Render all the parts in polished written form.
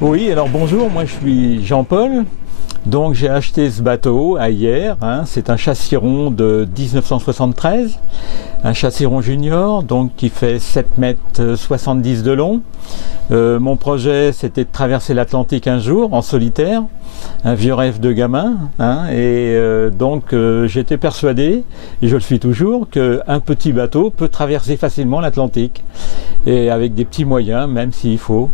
Oui, alors bonjour, moi je suis Jean-Paul. Donc j'ai acheté ce bateau à hier, hein. C'est un chassiron de 1973, un chassiron junior, donc qui fait 7,70 m de long. Mon projet, c'était de traverser l'Atlantique un jour en solitaire, un vieux rêve de gamin, hein, et donc j'étais persuadé, et je le suis toujours, qu'un petit bateau peut traverser facilement l'Atlantique, et avec des petits moyens, même s'il faut.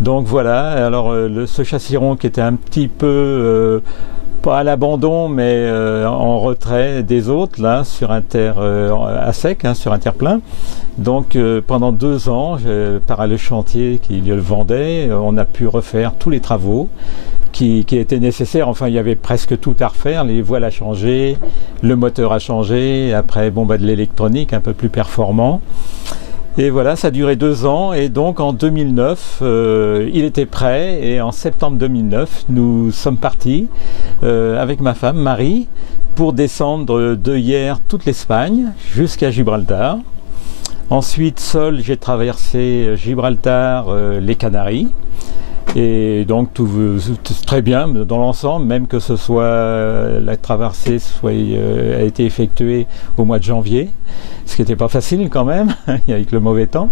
Donc voilà, alors ce chassiron qui était un petit peu, pas à l'abandon, mais en retrait des autres, là, sur un terre à sec, hein, sur un terre-plein. Donc pendant 2 ans, par le chantier qui le vendait, on a pu refaire tous les travaux qui étaient nécessaires. Enfin, il y avait presque tout à refaire, les voiles à changer, le moteur à changer, après bon, de l'électronique un peu plus performant. Et voilà, ça a duré 2 ans, et donc en 2009, il était prêt, et en septembre 2009, nous sommes partis avec ma femme, Marie, pour descendre de Hyères toute l'Espagne jusqu'à Gibraltar. Ensuite, seul, j'ai traversé Gibraltar, les Canaries, et donc tout très bien dans l'ensemble, même que ce soit la traversée a été effectuée au mois de janvier, ce qui n'était pas facile quand même, avec le mauvais temps.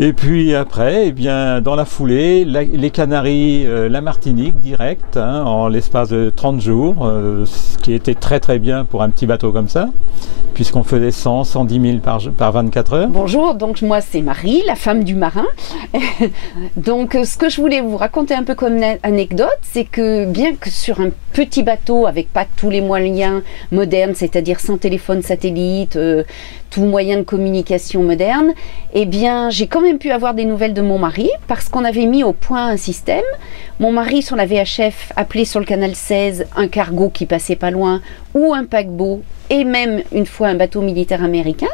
Et puis après, eh bien, dans la foulée, les Canaries, la Martinique, direct, hein, en l'espace de 30 jours, ce qui était très très bien pour un petit bateau comme ça, puisqu'on faisait 110 000 par 24 heures. Bonjour, donc moi c'est Marie, la femme du marin. Donc ce que je voulais vous raconter un peu comme anecdote, c'est que bien que sur un petit bateau avec pas tous les moyens modernes, c'est-à-dire sans téléphone satellite, tout moyen de communication moderne, eh bien j'ai quand même pu avoir des nouvelles de mon mari parce qu'on avait mis au point un système. Mon mari sur la VHF appelait sur le canal 16 un cargo qui passait pas loin ou un paquebot et même une fois un bateau militaire américain.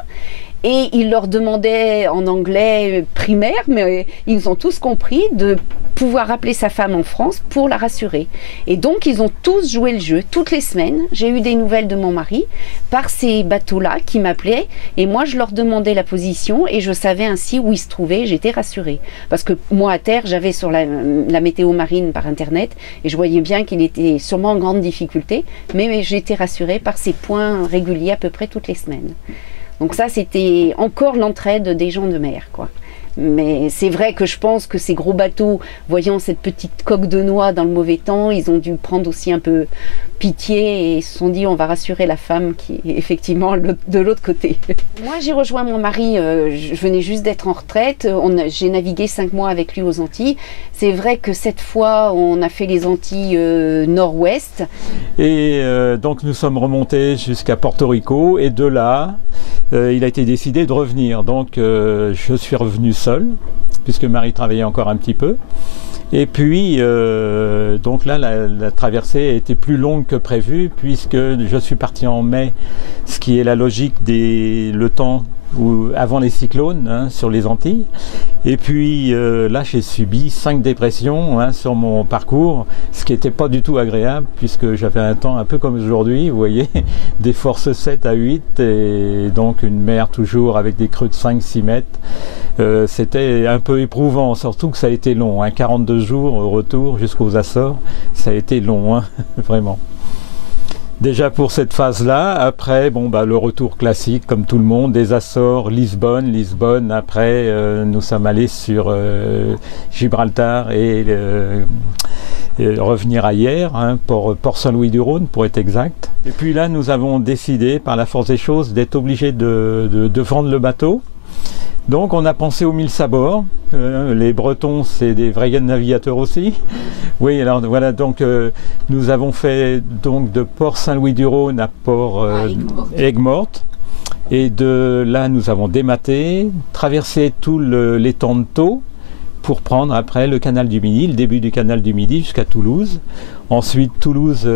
Et il leur demandait en anglais primaire, mais ils ont tous compris, de pouvoir appeler sa femme en France pour la rassurer. Et donc ils ont tous joué le jeu. Toutes les semaines, j'ai eu des nouvelles de mon mari par ces bateaux-là qui m'appelaient. Et moi, je leur demandais la position et je savais ainsi où ils se trouvaient. J'étais rassurée. Parce que moi, à terre, j'avais sur la météo marine par Internet et je voyais bien qu'il était sûrement en grande difficulté. Mais j'étais rassurée par ces points réguliers à peu près toutes les semaines. Donc ça, c'était encore l'entraide des gens de mer, quoi. Mais c'est vrai que je pense que ces gros bateaux, voyant cette petite coque de noix dans le mauvais temps, ils ont dû prendre aussi un peu pitié et se sont dit on va rassurer la femme qui est effectivement de l'autre côté. Moi j'ai rejoint mon mari, je venais juste d'être en retraite, j'ai navigué 5 mois avec lui aux Antilles. C'est vrai que cette fois on a fait les Antilles nord-ouest. Et donc nous sommes remontés jusqu'à Porto Rico et de là il a été décidé de revenir. Donc je suis revenu seul puisque Marie travaillait encore un petit peu. Et puis, donc là, la traversée a été plus longue que prévu puisque je suis parti en mai, ce qui est la logique le temps avant les cyclones, hein, sur les Antilles. Et puis là, j'ai subi 5 dépressions, hein, sur mon parcours, ce qui n'était pas du tout agréable puisque j'avais un temps un peu comme aujourd'hui, vous voyez, des forces 7 à 8 et donc une mer toujours avec des creux de 5-6 mètres. C'était un peu éprouvant, surtout que ça a été long, hein, 42 jours au retour jusqu'aux Açores, ça a été long, hein, vraiment. Déjà pour cette phase-là, après bon, le retour classique comme tout le monde, des Açores, Lisbonne, après nous sommes allés sur Gibraltar et revenir à Hyères, hein, Port Saint-Louis-du-Rhône pour être exact. Et puis là nous avons décidé par la force des choses d'être obligés de vendre le bateau. Donc on a pensé aux 1000 sabords, les Bretons c'est des vrais navigateurs aussi. Oui, alors voilà, donc nous avons fait donc de Port Saint-Louis-du-Rhône à Port Aigues-Mortes. Et de là nous avons dématé, traversé tout l'étang de Thau pour prendre après le canal du Midi, le début du canal du Midi jusqu'à Toulouse. Ensuite Toulouse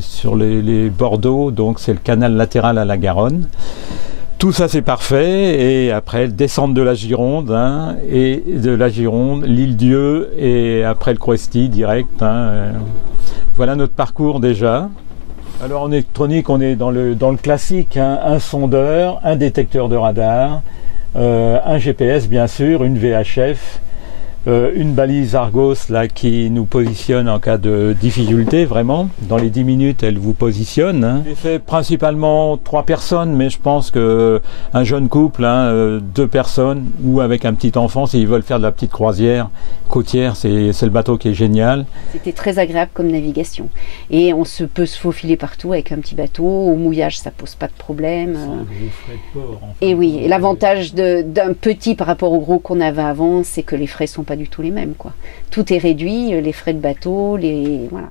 sur les Bordeaux, donc c'est le canal latéral à la Garonne. Tout ça c'est parfait et après descendre de la Gironde, hein, et de la Gironde, l'Île-Dieu et après le Croesti direct. Hein, voilà notre parcours déjà. Alors en électronique, on est dans le classique, hein, un sondeur, un détecteur de radar, un GPS bien sûr, une VHF, une balise Argos là, qui nous positionne en cas de difficulté, vraiment. Dans les 10 minutes, elle vous positionne. Hein. J'ai fait principalement 3 personnes, mais je pense qu'un jeune couple, hein, 2 personnes, ou avec un petit enfant, s'ils veulent faire de la petite croisière côtière, c'est le bateau qui est génial. C'était très agréable comme navigation. Et on peut se faufiler partout avec un petit bateau. Au mouillage, ça pose pas de problème. C'est un gros frais de port. En fait. Et oui, et l'avantage d'un petit par rapport au gros qu'on avait avant, c'est que les frais sont pas du tout les mêmes, quoi. Tout est réduit, les frais de bateau, voilà.